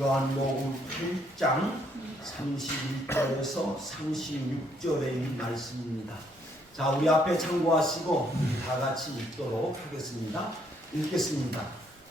요한복음 8장 31절에서 36절의 말씀입니다. 자, 우리 앞에 참고하시고 다 같이 읽도록 하겠습니다. 읽겠습니다.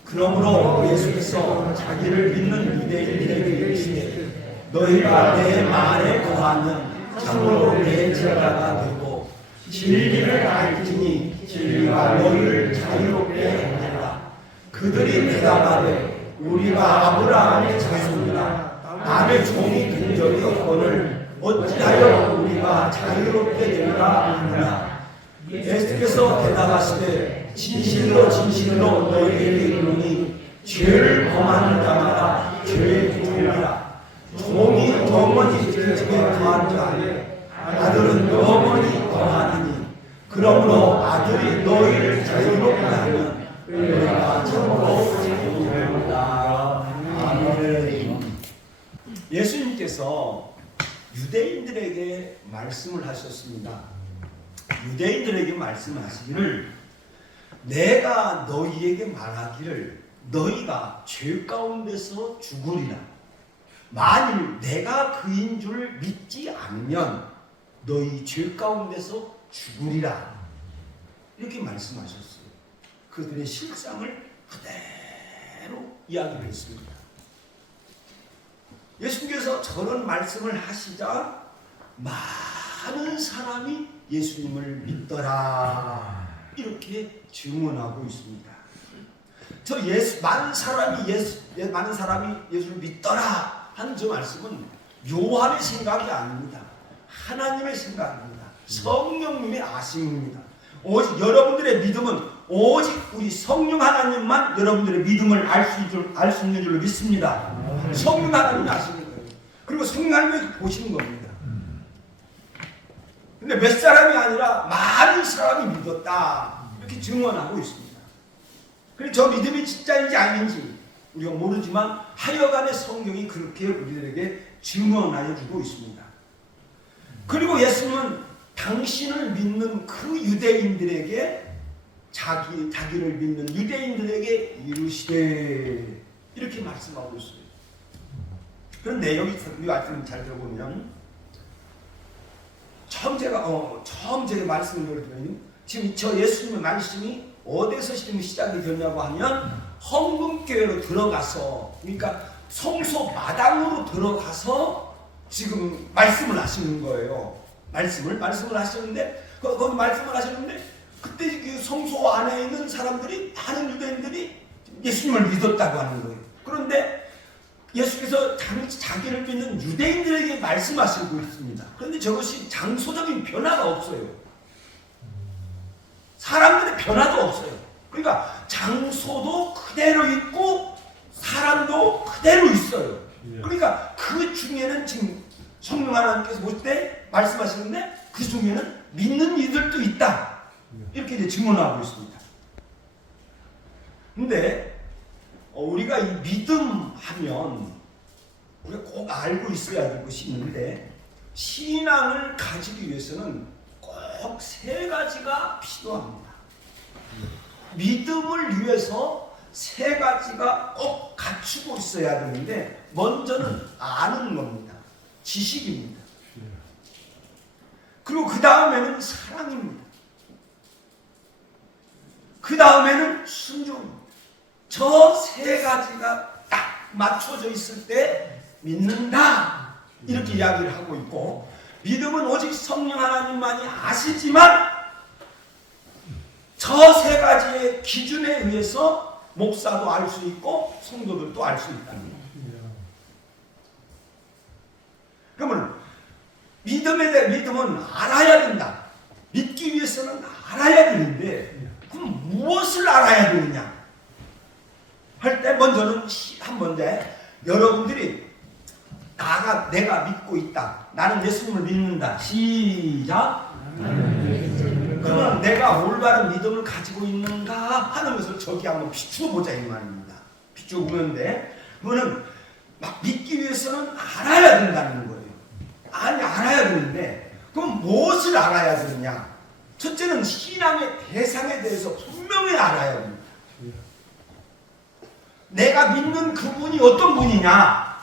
그러므로 예수께서 자기를 믿는 유대인들에게 이르시되 너희가 내 말에 거하면 참으로 내 제자가 되고 진리를 알지니 진리가 너희를 자유롭게 하리라. 그들이 대답하되 우리가 아브라함의 자손이라 남의 종이 된 적이 없거늘 어찌하여 우리가 자유롭게 되리라 하느냐. 예수께서 대답하시되 진실로 진실로 너희에게 이르노니 죄를 범하는 자마다 죄의 종이라. 종이 어머니 집에 거한 자에 아들은 어머니 거하느니 그러므로 아들이 너희를 자유롭게 하면 너희가 참으로 자유롭다. 아멘. 예수님께서 유대인들에게 말씀을 하셨습니다. 유대인들에게 말씀하시기를 내가 너희에게 말하기를 너희가 죄 가운데서 죽으리라. 만일 내가 그인 줄 믿지 않으면 너희 죄 가운데서 죽으리라. 이렇게 말씀하셨어요. 그들의 실상을 그대로 이야기를 했습니다. 예수님께서 저런 말씀을 하시자 많은 사람이 예수님을 믿더라 이렇게 증언하고 있습니다. 많은 사람이 예수를 믿더라 하는 저 말씀은 요한의 생각이 아닙니다. 하나님의 생각입니다. 성령님의 아심입니다. 오직 여러분들의 믿음은 오직 우리 성령 하나님만 여러분들의 믿음을 알 수 있는 줄로 믿습니다. 성령 하나님이 아시는 거예요. 그리고 성령 하나님이 보시는 겁니다. 근데 몇 사람이 아니라 많은 사람이 믿었다 이렇게 증언하고 있습니다. 그래서 저 믿음이 진짜인지 아닌지 우리가 모르지만 하여간에 성경이 그렇게 우리들에게 증언하여 주고 있습니다. 그리고 예수님은 당신을 믿는 그 유대인들에게 자기를 믿는 유대인들에게 이르시되 이렇게 말씀하고 있어요. 그런데 여기 이 말씀을 잘 들어보면 처음 제가 말씀을 드리면 지금 저 예수님의 말씀이 어디서 지금 시작이 되냐고 하면 헌금교회로 들어가서 그러니까 성소 마당으로 들어가서 지금 말씀을 하시는 거예요. 말씀을 하시는데 거기 말씀을 하시는데 그때 그 성소 안에 있는 사람들이 많은 유대인들이 예수님을 믿었다고 하는 거예요. 그런데 예수께서 자기를 믿는 유대인들에게 말씀하시고 있습니다. 그런데 저것이 장소적인 변화가 없어요. 사람들의 변화도 없어요. 그러니까 장소도 그대로 있고 사람도 그대로 있어요. 그러니까 그 중에는 지금 성령 하나님께서 볼 때 말씀하시는데 그 중에는 믿는 이들도 있다. 이렇게 이제 증언하고 있습니다. 근데 우리가 이 믿음 하면 우리가 꼭 알고 있어야 될 것이 있는데 신앙을 가지기 위해서는 꼭 세 가지가 필요합니다. 믿음을 위해서 세 가지가 꼭 갖추고 있어야 되는데 먼저는 아는 겁니다. 지식입니다. 그리고 그 다음에는 사랑입니다. 그 다음에는 순종입니다. 저 세 가지가 딱 맞춰져 있을 때 믿는다 이렇게 이야기를 하고 있고 믿음은 오직 성령 하나님만이 아시지만 저 세 가지의 기준에 의해서 목사도 알 수 있고 성도들도 알 수 있답니다. 그러면 믿음은 알아야 된다. 믿기 위해서는 알아야 되는데 그럼 무엇을 알아야 되느냐 할 때 먼저는 한 번째 여러분들이 내가 믿고 있다. 나는 예수님을 믿는다. 시작. 그러면 내가 올바른 믿음을 가지고 있는가 하는 것을 저기 한번 비추어보자 이 말입니다. 비추어보는데 그거는 막 믿기 위해서는 알아야 된다는 거예요. 알아야 되는데 그럼 무엇을 알아야 되느냐? 첫째는 신앙의 대상에 대해서 분명히 알아야 됩니다. 내가 믿는 그분이 어떤 분이냐?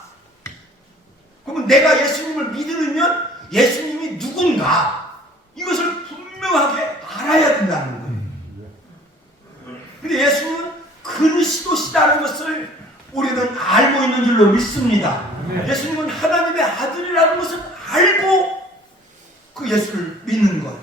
그러면 내가 예수님을 믿으면 예수님이 누군가 이것을 분명하게 알아야 된다는 거예요. 근데 예수님은 그리스도시다는 것을 우리는 알고 있는 줄로 믿습니다. 예수님은 하나님의 아들이라는 것을 알고 그 예수를 믿는 거예요.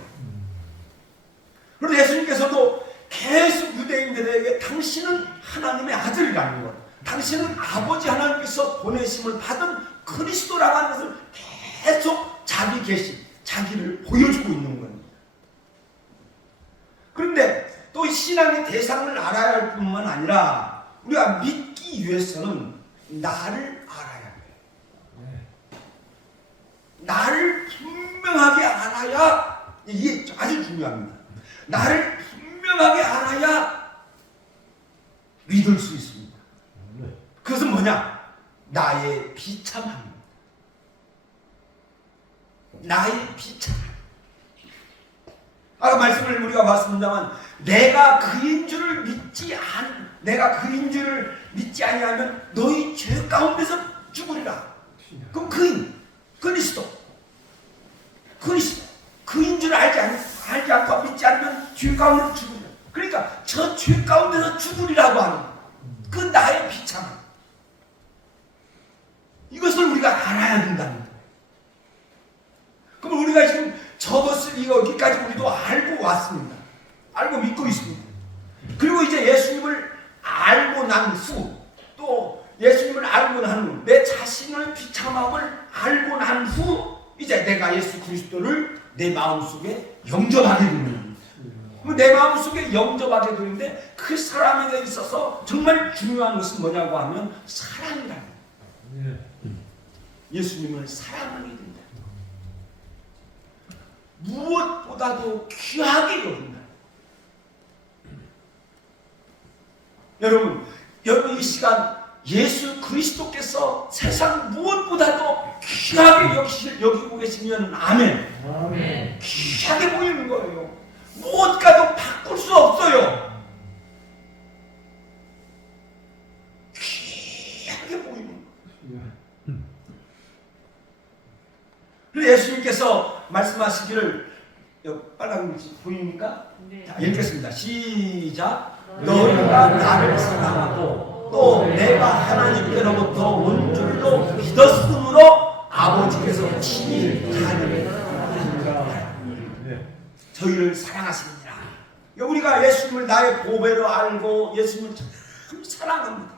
그런데 예수님께서도 계속 유대인들에게 당신은 하나님의 아들이라는 것, 당신은 아버지 하나님께서 보내심을 받은 그리스도라는 것을 계속 자기 계시, 자기를 보여주고 있는 겁니다. 그런데 또 이 신앙의 대상을 알아야 할 뿐만 아니라 우리가 믿기 위해서는 나를 알아야 해요. 나를 분명하게 알아야, 이게 아주 중요합니다. 나를 분명하게 알아야 믿을 수 있습니다. 그것은 뭐냐? 나의 비참함입니다. 나의 비참함. 아까 말씀을 우리가 봤습니다만, 내가 그인 줄을 믿지 아니하면 너희 죄 가운데서 죽으리라. 그럼 그인, 그리스도, 그인 줄 알지 않고 믿지 않으면 죄 가운데서 죽으리라. 그러니까 저 죄 가운데서 죽으리라고 하는 그 나의 비참함, 이것을 우리가 알아야 된다는 거예요. 그럼 우리가 지금 저것을 여기까지 우리도 알고 왔습니다. 알고 믿고 있습니다. 그리고 이제 예수님을 알고 난 후, 또 예수님을 알고 난 후, 내 자신의 비참함을 알고 난 후, 이제 내가 예수 그리스도를 내 마음속에 영접하게 됩니다. 내 마음속에 영접하게 되는데 그 사람에 있어서 정말 중요한 것은 뭐냐고 하면 사랑이라는 거예요. 예수님을 사랑하게 된다. 무엇보다도 귀하게 여긴다. 여러분 이 시간 예수 그리스도께서 세상 무엇보다도 귀하게 여기고 계시면 아멘. 귀하게 보이는 거예요. 무엇과도 바꿀 수 없어요. 귀하게 보이는 거예요. 그래서 예수님께서 말씀하시기를, 빨간 글씨 보입니까? 네. 자, 읽겠습니다. 시작. 너희가 나를 사랑하고 또 내가 하나님께로부터 온 줄로 믿었으므로 아버지께서 친히 하늘에 저희를 사랑하십니다. 우리가 예수님을 나의 보배로 알고 예수님을 참 사랑합니다.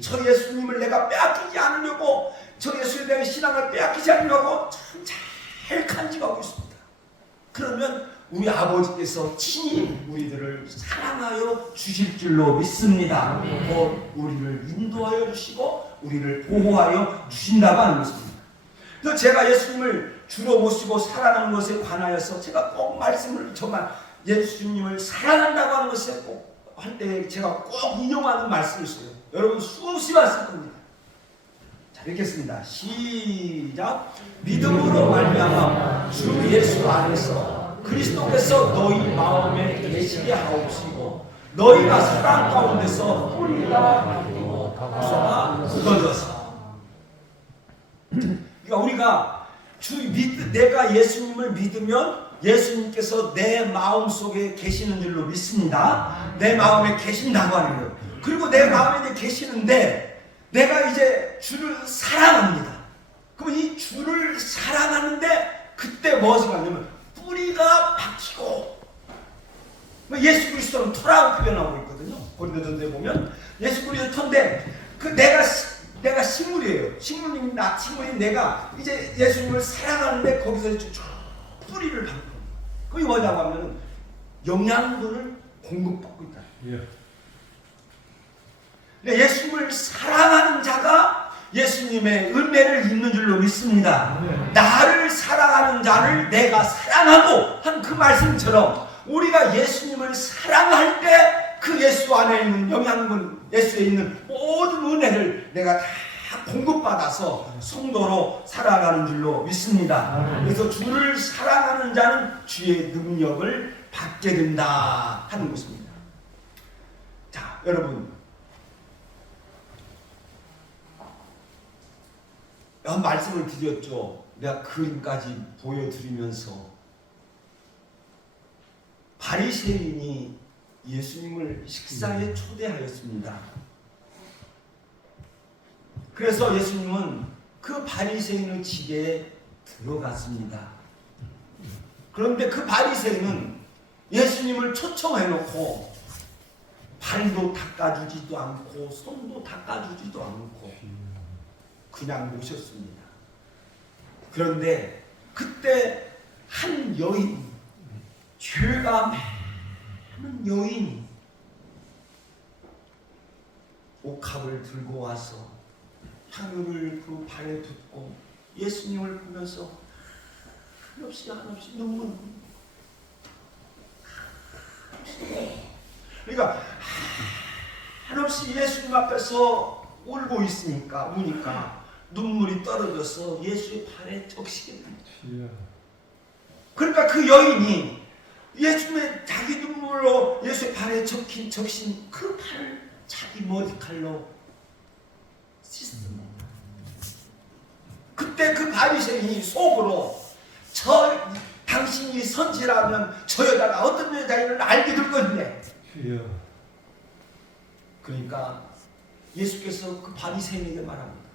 저 예수님을 내가 빼앗기지 않으려고, 저 예수에 대한 신앙을 빼앗기지 않으려고 참 잘 간직하고 있습니다. 그러면 우리 아버지께서 친히 우리들을 사랑하여 주실 줄로 믿습니다. 우리를 인도하여 주시고 우리를 보호하여 주신다고 하는 것입니다. 그래서 제가 예수님을 주로 모시고 살아가는 것에 관하여서 제가 꼭 말씀을, 정말 예수님을 사랑한다고 하는 것에 꼭 할 때 제가 꼭 인용하는 말씀이 있어요. 여러분 수없이 말씀 겁니다. 자, 읽겠습니다. 시작. 믿음으로 말미암아 주 예수 안에서 그리스도께서 너희 마음에 계시게 하옵시고 너희가 사랑 가운데서 뿌리가 바뀌고 부서가 굳어져서. 그러니까 우리가 내가 예수님을 믿으면 예수님께서 내 마음속에 계시는 줄로 믿습니다. 내 마음에 계신다고 하는 거예요. 그리고 내 마음에 계시는데 내가 이제 주를 사랑합니다. 그럼 이 주를 사랑하는데 그때 무엇을 하냐면 뿌리가 박히고, 예수 그리스도는 터라고 표현하고 있거든요. 고린도전서에 보면 예수 그리스도 터인데 그 내가 식물이에요. 식물인 내가 이제 예수님을 사랑하는데 거기서 쭉 뿌리를 박는 거예요. 그게 뭐냐고 하면 영양분을 공급받고 있다. 예수님을 사랑하는 자가 예수님의 은혜를 입는 줄로 믿습니다. 나를 사랑하는 자를 내가 사랑하고 한 그 말씀처럼 우리가 예수님을 사랑할 때 그 예수 안에 있는 영양분, 예수에 있는 모든 은혜를 내가 다 공급받아서 성도로 살아가는 줄로 믿습니다. 그래서 주를 사랑하는 자는 주의 능력을 받게 된다 하는 것입니다. 자, 여러분, 말씀을 드렸죠. 내가 그림까지 보여드리면서 바리새인이 예수님을 식사에 초대하였습니다. 그래서 예수님은 그 바리새인의 집에 들어갔습니다. 그런데 그 바리새인은 예수님을 초청해놓고 발도 닦아주지도 않고 손도 닦아주지도 않고 그냥 모셨습니다. 그런데 그때 한 여인, 죄가 많은 여인이 옥합을 들고 와서 향유를 그 발에 붓고 예수님을 보면서 한없이 눈물, 그러니까 한없이 예수님 앞에서 울고 있으니까, 우니까 눈물이 떨어져서 예수의 발에 적시게 됩니다. 그러니까 그 여인이 예수님의 자기 눈물로 예수의 발에 적신 그 팔을 자기 머리칼로 씻습니다. 그때 그 바리새인이 속으로 당신이 선지라면 저 여자가 어떤 여자인을 알게 될 건데. 그러니까 예수께서 그 바리새인에게 말합니다.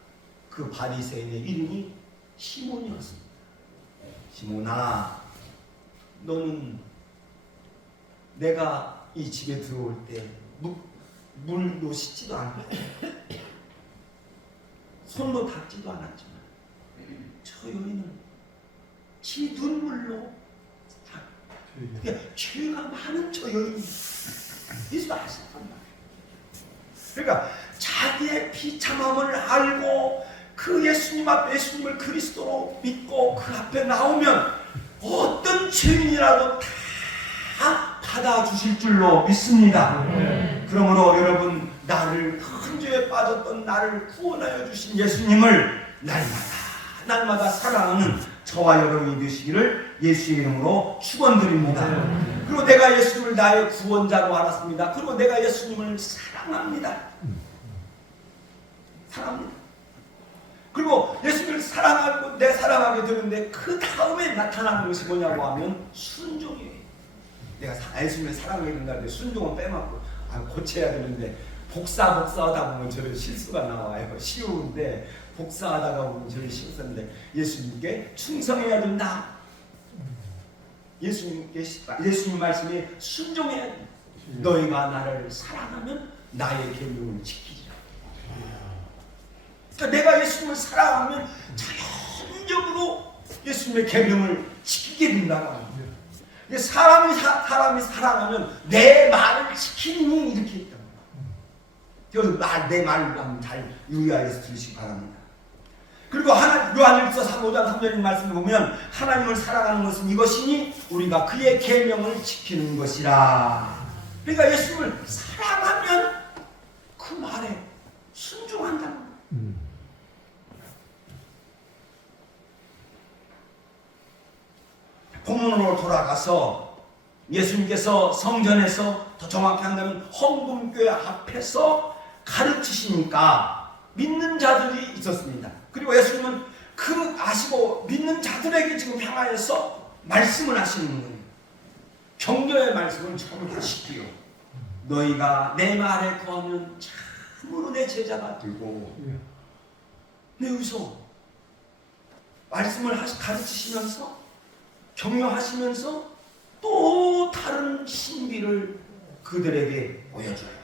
그 바리새인의 이름이 시몬이었습니다. 시몬아, 너는 내가 이 집에 들어올 때 물로 씻지도 않고 손도 닦지도 않았지만 저 여인은 지 눈물로 죄가 많은 저 여인이 예수 아시단 말이에요. 그러니까 자기의 비참함을 알고 그 예수님 앞에 예수님을 그리스도로 믿고 그 앞에 나오면 어떤 죄인이라도 다 받아주실 줄로 믿습니다. 그러므로 여러분, 나를 큰 죄에 빠졌던 나를 구원하여 주신 예수님을 날마다 사랑하는 저와 여러분이 되시기를 예수의 이름으로 축원드립니다. 그리고 내가 예수님을 나의 구원자로 알았습니다. 그리고 내가 예수님을 사랑합니다. 그리고 예수님을 사랑하고 내 사랑하게 되는데 그 다음에 나타나는 것이 뭐냐고 하면 순종이에요. 내가 예수님을 사랑하게 된다는데 순종은 빼먹고 고쳐야 되는데 복사하다 보면 저런 실수가 나와요. 쉬운데 복사하다가 보면 저런 실수인데 예수님께 충성해야 된다. 예수님 말씀에 순종해야 된다. 너희가 나를 사랑하면 나의 계명을 지키리라. 그러니까 내가 예수님을 사랑하면 자연적으로 예수님의 계명을 지키게 된다는 거예요. 사람이 사랑하면 내 말을 지키니 이렇게 있다. 그래서 내 말을 잘 유의하여서 들으시기 바랍니다. 그리고 요한일서 5장 3절 말씀을 보면 하나님을 사랑하는 것은 이것이니 우리가 그의 계명을 지키는 것이라. 그러니까 예수님을 사랑하면 그 말에 순종한다는 거예요. 본문으로 돌아가서 예수님께서 성전에서 더 정확히 한다면 헌금교회 앞에서 가르치시니까 믿는 자들이 있었습니다. 그리고 예수님은 그 아시고 믿는 자들에게 지금 향하여서 말씀을 하시는 거예요. 격려의 말씀을 처음 하시기요. 너희가 내 말에 거하면 참으로 내 제자가 되고. 네, 여기서 말씀을 가르치시면서 격려하시면서 또 다른 신비를 그들에게 보여줘요.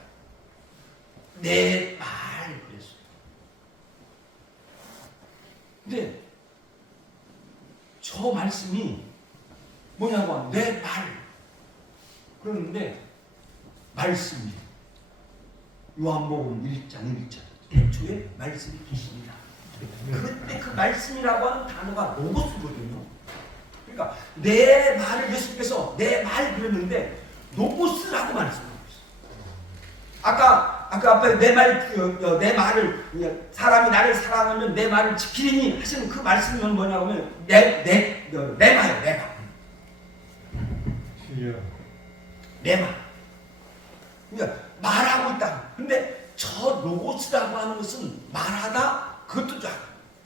내 말 그랬어요. 근데 저 말씀이 뭐냐고 하면 내 말 그러는데 말씀이 요한복음 1장 1절 애초에 말씀이 계십니다. 그때 그 말씀이라고 하는 단어가 로고스거든요. 그러니까 내 말을 예수님께서 내 말 그랬는데 로고스라고 말씀하고 있어요. 아까 앞에 내 말을 사람이 나를 사랑하면 내 말을 지키리니 하시는 그 말씀은 뭐냐고 하면 내 말. 그러니까 말하고 있다. 근데 저 로고스라고 하는 것은 말하다 그것도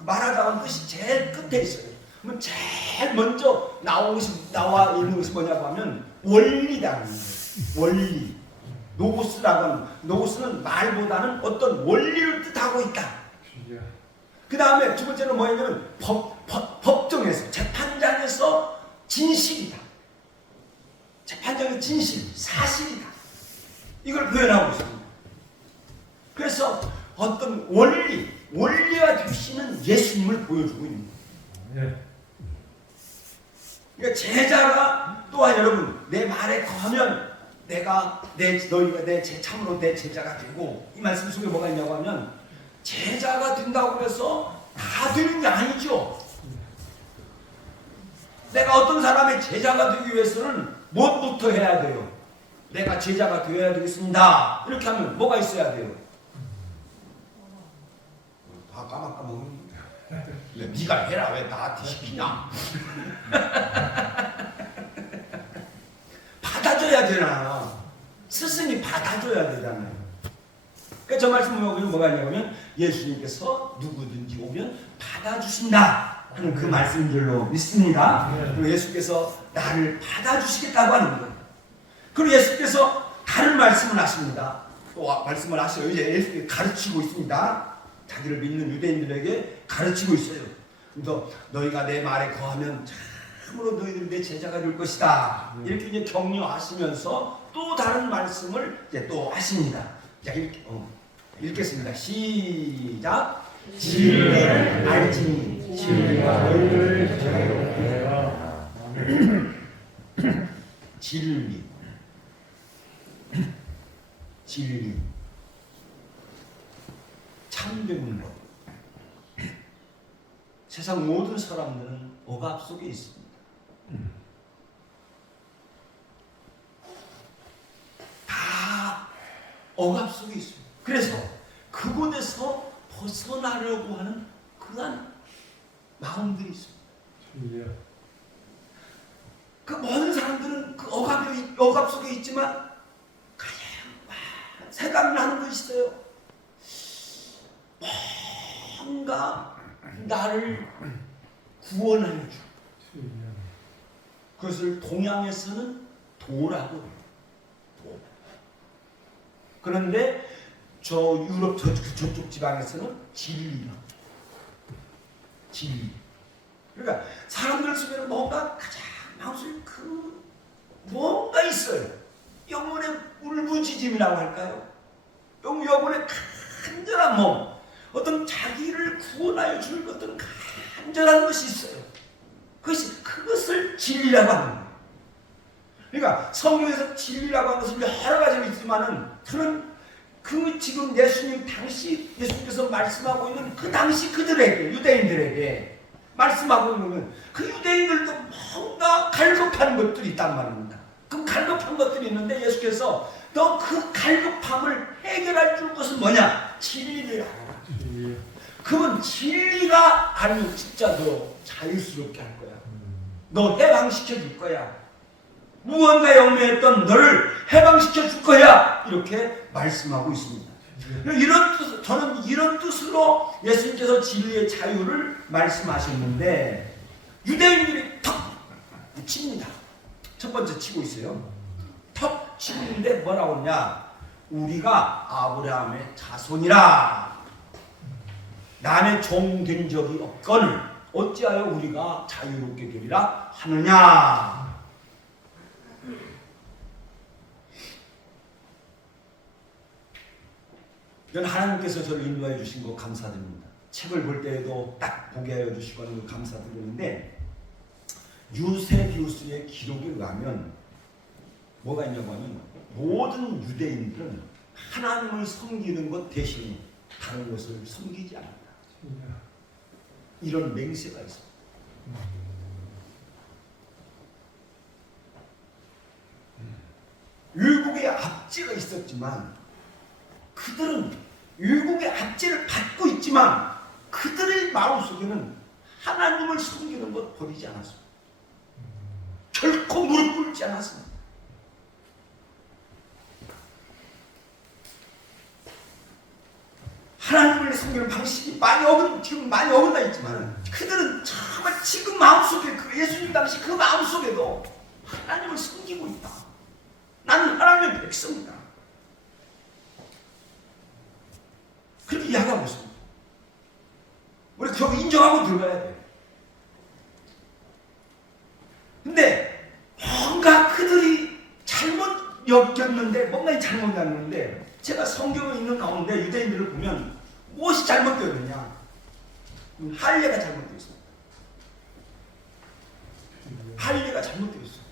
말하다가 뜻이 제일 끝에 있어요. 그러면 제일 먼저 나와 있는 것이 뭐냐고 하면 원리라는 거예요. 원리. 노고스라고 하는, 노고스는 말보다는 어떤 원리를 뜻하고 있다. 그 다음에 두 번째는 뭐냐면 법정에서, 재판장에서 진실이다. 재판장의 진실, 사실이다. 이걸 표현하고 있습니다. 그래서 어떤 원리가 되시는 예수님을 보여주고 있는 거예요. 그러니까 제자가 또한 여러분 내 말에 거하면 너희가 참으로 내 제자가 되고, 이 말씀 속에 뭐가 있냐고 하면 제자가 된다고 해서 다 되는 게 아니죠. 내가 어떤 사람의 제자가 되기 위해서는 무엇부터 해야 돼요? 내가 제자가 되어야 되겠습니다. 이렇게 하면 뭐가 있어야 돼요? 다 까먹으면 네가 해라, 왜 나한테 시키냐? 받아줘야 되나? 스승이 받아줘야 되잖아요. 그러니까 저 말씀 보면 뭐가 있냐면 예수님께서 누구든지 오면 받아주신다 하는 그 말씀인 줄로 믿습니다. 그리고 예수께서 나를 받아주시겠다고 하는 거예요. 그리고 예수께서 다른 말씀을 하십니다. 또 말씀을 하셔요. 이제 예수께서 가르치고 있습니다. 자기를 믿는 유대인들에게 가르치고 있어요. 그래서 너희가 내 말에 거하면 참으로 너희들 내 제자가 될 것이다. 이렇게 이제 격려하시면서 또 다른 말씀을 이제 또 하십니다. 자, 읽겠습니다. 시작. 진리를 알지니 진리가 너희를 자유롭게 하라. 진리, 참된 것. 세상 모든 사람들은 억압 속에 있습니다. 다 억압 속에 있습니다. 그래서 그곳에서 벗어나려고 하는 그러한 마음들이 있습니다. 그 모든 사람들은 그 억압 속에 있지만 그냥 생각을 하는 것이 있어요. 뭔가 나를 구원하여 주. 그것을 동양에서는 도라고 해요. 도. 그런데 저 유럽 저쪽 지방에서는 진리. 그러니까 사람들 속에는 뭔가 가장 마음속에 뭔가 있어요. 영혼의 울부짖음이라고 할까요? 영혼의 간절한 몸, 어떤 자기를 구원하여 줄 것들은 간절한 것이 있어요. 그것을 진리라고 하는 거예요. 그러니까 성경에서 진리라고 하는 것은 여러 가지가 있지만은 저는 지금 예수님께서 말씀하고 있는 그 당시 그들에게, 유대인들에게 말씀하고 있는 그 유대인들도 뭔가 갈급한 것들이 있단 말입니다. 그 갈급한 것들이 있는데 예수께서 너 그 갈급함을 해결할 줄 것은 뭐냐? 진리를 알아라. 그건 진리가 알면 진짜 너 자유스럽게 할 거야. 너 해방시켜 줄 거야. 무언가 영매했던 너를 해방시켜 줄 거야. 이렇게 말씀하고 있습니다. 저는 이런 뜻으로 예수님께서 진리의 자유를 말씀하셨는데 유대인들이 턱 칩니다. 첫 번째 치고 있어요. 턱 치는데 뭐라고 하냐? 우리가 아브라함의 자손이라 남의 종 된 적이 없거늘 어찌하여 우리가 자유롭게 되리라 하느냐? 이건 하나님께서 저를 인도해 주신 거 감사드립니다. 책을 볼 때에도 딱 보게 하여 주시고 하는 거 감사드리는데 유세비우스의 기록에 의하면 뭐가 있냐고 하면 모든 유대인들은 하나님을 섬기는 것 대신 다른 것을 섬기지 않는다. 이런 맹세가 있습니다. 율곡의 압제가 있었지만 그들은 율곡의 압제를 받고 있지만 그들의 마음속에는 하나님을 섬기는 것 버리지 않았습니다. 결코 무릎 꿇지 않았습니다. 하나님을 섬기는 방식이 지금 많이 어긋나 있지만 그들은 정말 지금 마음속에 예수님 당시 그 마음속에도 하나님을 섬기고 있다. 나는 하나님의 백성이다. 그렇게 이야기하고 있습니다. 우리 그거 인정하고 들어가야 돼요. 근데 뭔가 그들이 잘못 여겼는데, 뭔가 잘못 여겼는데, 제가 성경에 있는 가운데 유대인들을 보면 무엇이 잘못되었느냐? 할례가 잘못되어 있습니다. 할례가 잘못되어 있어요.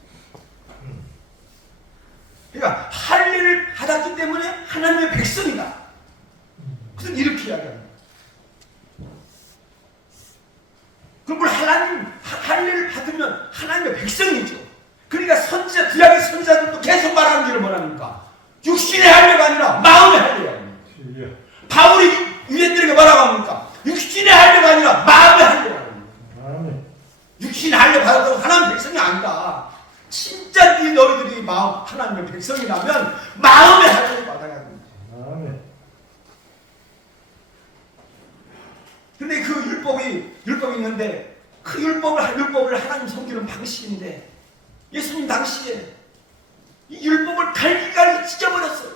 그러니까 할례를 받았기 때문에 하나님의 백성이다. 그래서 이렇게 이야기합니다. 그럼 할례를 받으면 하나님의 백성이죠. 그러니까 구약의 선지자들도 계속 말하는 게 뭐랍니까? 육신의 할례가 아니라 마음의 할례야. 바울이 유대인들에게 뭐라고 합니까? 육신의 할례가 아니라 마음의 할례라고 합니다. 육신의 할례 받았다고 하나님의 백성이 아니다. 진짜 너희들이 하나님의 백성이라면 마음의 할례를 받아야 됩니다. 근데 그 율법이 있는데 그 율법을 하나님 섬기는 방식인데 예수님 당시에 이 율법을 갈기갈기 찢어버렸어요.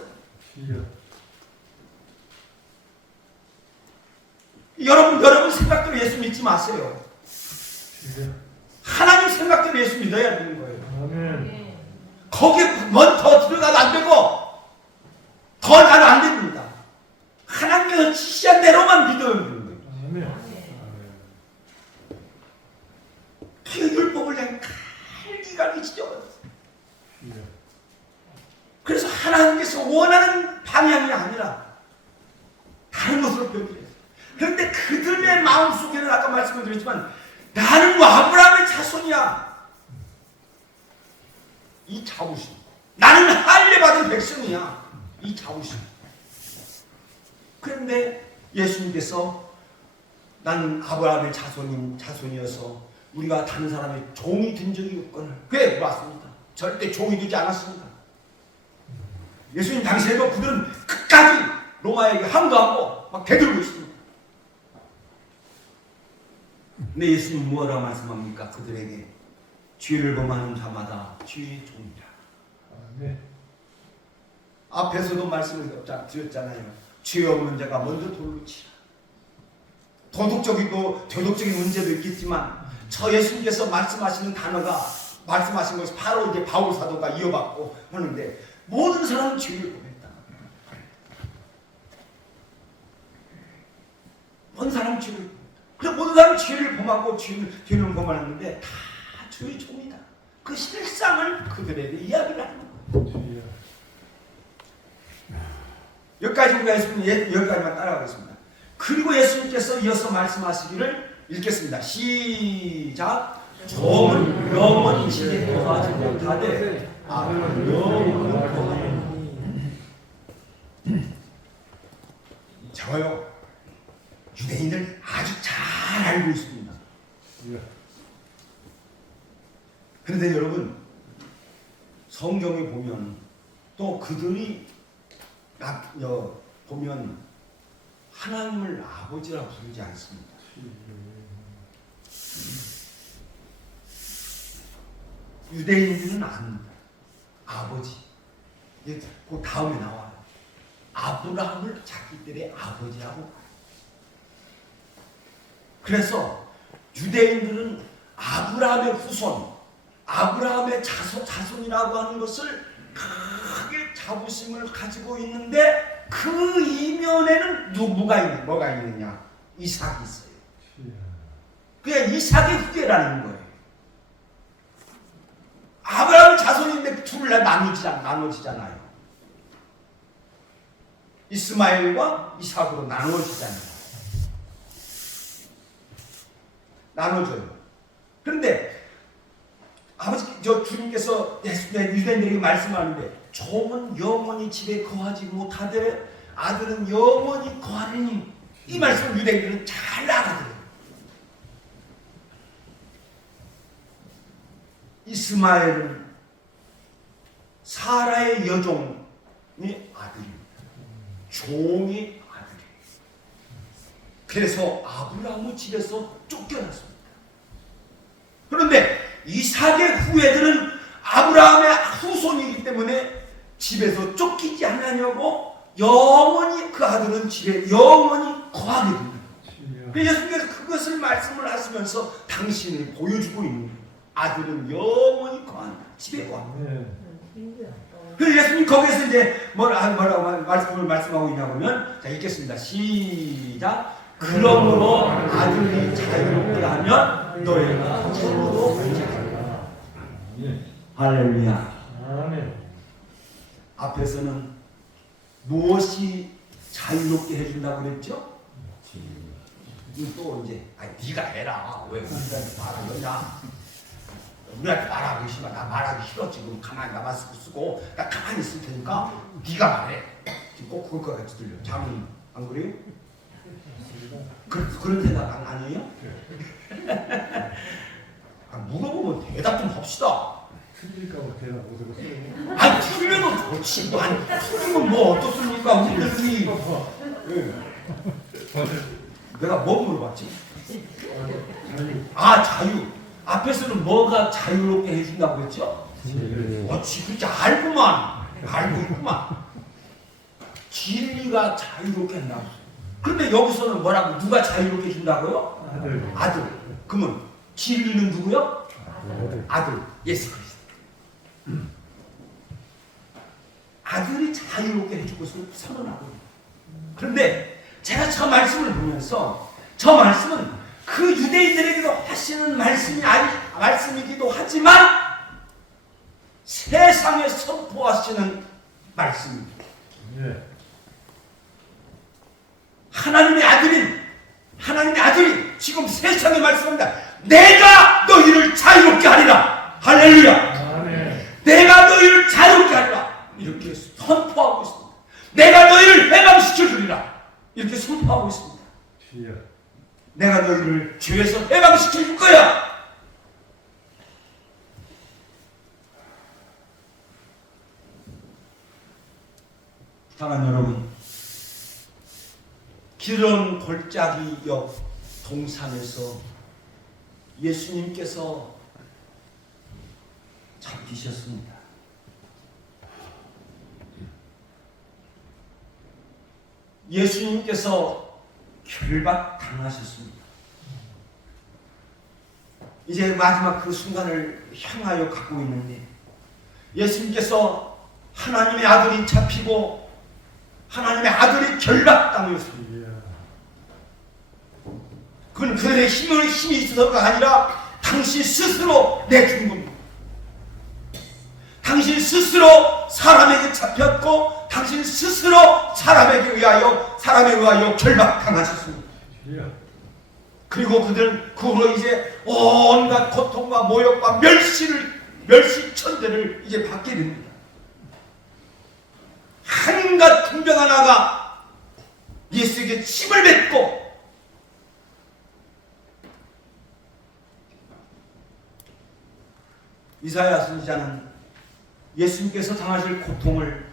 여러분 생각대로 예수 믿지 마세요. 하나님 생각대로 예수 믿어야 되는 거예요. 거기에 더 들어가도 안 되고 더 가도 안 됩니다. 하나님께서 지시한 대로만 믿어야 되는 거예요. 그 율법을 그냥 갈기갈기 찢어버렸어요. 그래서 하나님께서 원하는 방향이 아니라 다른 것으로 변질했어요. 그런데 그들의 마음속에는 아까 말씀을 드렸지만 나는 아브라함의 자손이야. 이 자부심. 나는 할례 받은 백성이야. 이 자부심. 그런데 예수님께서 나는 아브라함의 자손이어서 우리가 다른 사람의 종이 된 적이 없거늘. 그래, 맞습니다. 절대 종이 되지 않았습니다. 예수님 당시에도 그들은 끝까지 로마에게 항거하고 막 대들고 있습니다. 근데 예수님 뭐라고 말씀합니까? 그들에게 죄를 범하는 자마다 죄의 종이라. 네. 앞에서도 말씀을 드렸잖아요. 죄 없는 자가 먼저 돌로 치라. 도덕적인 문제도 있겠지만 저 예수님께서 말씀하시는 단어가 말씀하신 것이 바로 이제 바울 사도가 이어받고 하는데 모든 사람은 죄를 범했다. 모든 사람은 죄를 범했다. 그래서 모든 사람은 죄를 범하고 죄를 범하는데 다 죄의 종이다. 그 실상을 그들에게 이야기를 하는 거예요. 여기까지 우리가 했으면 여기까지만 따라가겠습니다. 그리고 예수님께서 이어서 말씀하시기를 읽겠습니다. 시작. 종은 영원히 집에 거하지 못하되 아는 영원히 거하니. 저요 유대인들 아주 잘 알고 있습니다. 그런데 여러분 성경에 보면 또 그들이 보면 하나님을 아버지라고 부르지 않습니다. 유대인들은 압니다. 아버지. 그 다음에 나와요. 아브라함을 자기들의 아버지라고. 그래서 유대인들은 아브라함의 후손, 아브라함의 자손이라고 하는 것을 크게 자부심을 가지고 있는데 그 이면에는 뭐가 있느냐? 이삭이 있어요. 그냥 이삭의 후계라는 거예요. 아브라함은 자손인데 둘을 나눠지잖아요. 이스마엘과 이삭으로 나눠지잖아요. 나눠져요. 그런데 주님께서 유대인들에게 말씀하는데 종은 영원히 집에 거하지 못하되 아들은 영원히 거하리니 이 말씀을 유대인들은 잘 알아들어요. 이스마엘은 사라의 여종의 아들입니다. 종의 아들이에요. 그래서 아브라함의 집에서 쫓겨났습니다. 그런데 이삭의 후예들은 아브라함의 후손이기 때문에 집에서 쫓기지 않으려고 영원히 그 아들은 집에 영원히 거하게 됩니다. 예수님께서 그것을 말씀을 하시면서 당신을 보여주고 있는 거예요. 아들은 영원히 거한다. 집에 거한다. 그래서 예수님 거기에서 이제 뭐라고 말씀하고 있냐 보면, 자, 읽겠습니다. 시작. 그러므로 아들이 자유롭게 하면 너희가 참으로 자유롭다. 할렐루야. 앞에서는 무엇이 자유롭게 해준다고 그랬죠? 또 이제 네가 해라. 왜 우리한테 말하느냐? 우리한테 말하기 싫어. 나 말하기 싫어. 지금 가만히 나만 쓰고 나 가만히 있을 테니까 네가 말해. 지금 꼭 그럴 것 같이 들려. 잠은 안 그래요? 그런 대답 아니에요? 물어보면 대답 좀 합시다. 틀릴까 봐 대답 못하겠어요. 아니 틀리면 좋지. 아니 틀리면 뭐 어떻습니까? 우리들이 내가 뭐 물어봤지? 자유. 앞에서는 뭐가 자유롭게 해준다고 했죠? 진짜 알고 있구만. 진리가 자유롭게 한다고. 그런데 여기서는 뭐라고? 누가 자유롭게 해준다고요? 아들. 그러면 진리는 누구요? 아들. 예수 그리스도. 아들이 자유롭게 해줄 것을 선언하고. 그런데 제가 저 말씀을 보면서 저 말씀은 그 유대인들에게도 하시는 말씀이기도 하지만 세상에 선포하시는 말씀입니다. 하나님의 아들이 지금 세상에 말씀합니다. 내가 너희를 자유롭게 하리라. 할렐루야. 내가 너희를 자유롭게 하리라. 이렇게 선포하고 있습니다. 내가 너희를 해방시켜 주리라. 이렇게 선포하고 있습니다. 내가 너희를 죄에서 해방시켜 줄 거야. 사랑하는 여러분, 기름 골짜기 옆 동산에서 예수님께서 잡히셨습니다. 예수님께서 결박당하셨습니다. 이제 마지막 그 순간을 향하여 가고 있는데 예수님께서 하나님의 아들이 잡히고 하나님의 아들이 결박당하였습니다. 그건 그들의 힘이 있어서가 아니라 당신 스스로 내준 겁니다. 당신 스스로 사람에게 잡혔고 당신 스스로 사람에 의하여 결박당하셨습니다. 그리고 그들은 그 후로 이제 온갖 고통과 모욕과 멸시천대를 이제 받게 됩니다. 한갓 군병 하나가 예수에게 침을 뱉고 이사야 선지자는 예수님께서 당하실 고통을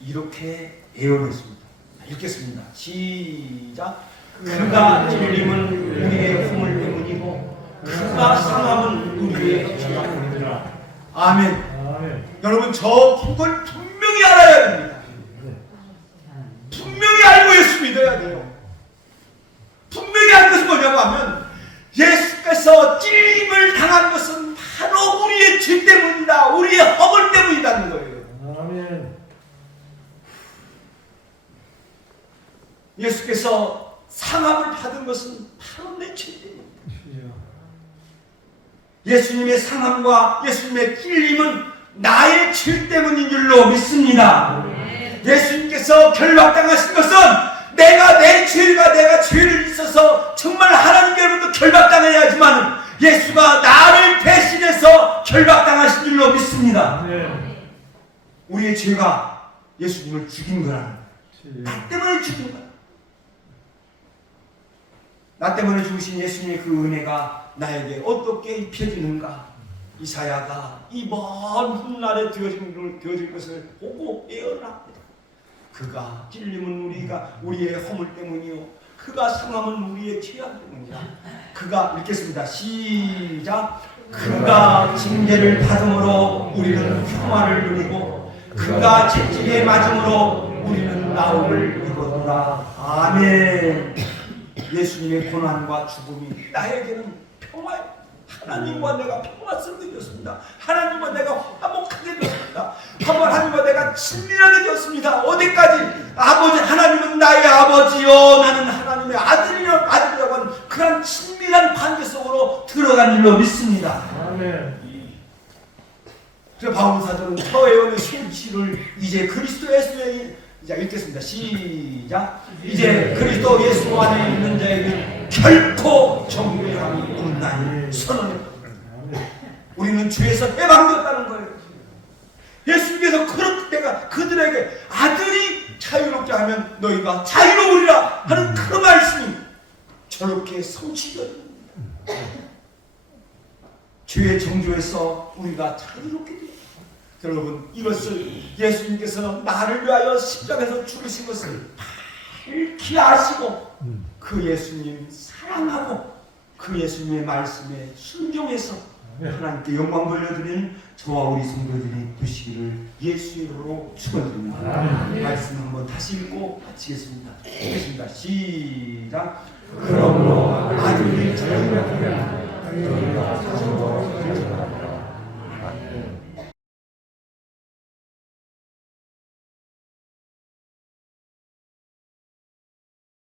이렇게 예언했습니다. 읽겠습니다. 시작. 그가 찔림은 우리의 hum을 때문이고 그가 상함은 우리의 죄가 때문이라. 아멘. 여러분 그걸 분명히 알아야 됩니다. 분명히 알고 예수 믿어야 돼요. 분명히 알 것은 뭐냐고 하면 예수께서 찔림을 당한 것은 바로 우리의 죄 때문이다. 우리의 허물 때문이라는 거예요. 아멘. 예수께서 상함을 받은 것은 바로 내 죄 때문이다. 예수님의 상함과 예수님의 찔림은 나의 죄 때문인 줄로 믿습니다. 예수님께서 결박당하신 것은 내가 죄를 있어서 정말 하나님께로부터 결박당해야 하지만 예수가 나를 대신해서 결박당하신 줄로 믿습니다. 우리의 죄가 예수님을 죽인 거라는 거예요. 나 때문에 죽인 거야. 나 때문에 죽으신 예수님의 그 은혜가 나에게 어떻게 입혀지는가? 이사야가 이 먼 훗날에 되어질 것을 보고 예언합니다. 그가 찔림은 우리의 허물 때문이요 그가 상함은 우리의 죄악 때문이다. 그가 읽겠습니다. 시작. 그가 징계를 받음으로 우리는 평화를 누리고 그가 채찍에 맞음으로 우리는 나음을 입었다. 아멘. 예수님의 고난과 죽음이 나에게는 평화, 하나님과 내가 평화를 누렸습니다. 하나님과 내가 화목하게 되었습니다. 하나님과 내가 친밀하게 되었습니다. 어디까지? 아버지, 하나님은 나의 아버지요, 나는 하나님의 아들이라고 하는 그런 친밀한 관계 속으로 들어간 일로 믿습니다. 아멘. 그래서 바울 사도는 처해원의 수치를 이제 그리스도 예수의 자 읽겠습니다. 시작. 이제 그리스도 예수 안에 있는 자에게 결코 정죄함이 없나니 선언했다. 우리는 죄에서 해방되었다는 거예요. 예수님께서 내가 그들에게 아들이 자유롭게 하면 너희가 자유로우리라 하는 그 말씀이 저렇게 성취되었습니다. 죄의 정죄에서 우리가 자유롭게 됩니다. 여러분, 이것을 예수님께서 나를 위하여 십자가에서 죽으신 것을 밝히 아시고 그 예수님 사랑하고 그 예수님의 말씀에 순종해서 하나님께 영광 돌려드리는 저와 우리 성도들이 되시기를 예수의 이름으로 축원드립니다. 말씀 한번 다시 읽고 마치겠습니다. 읽겠습니다. 시작. 그러므로 아들이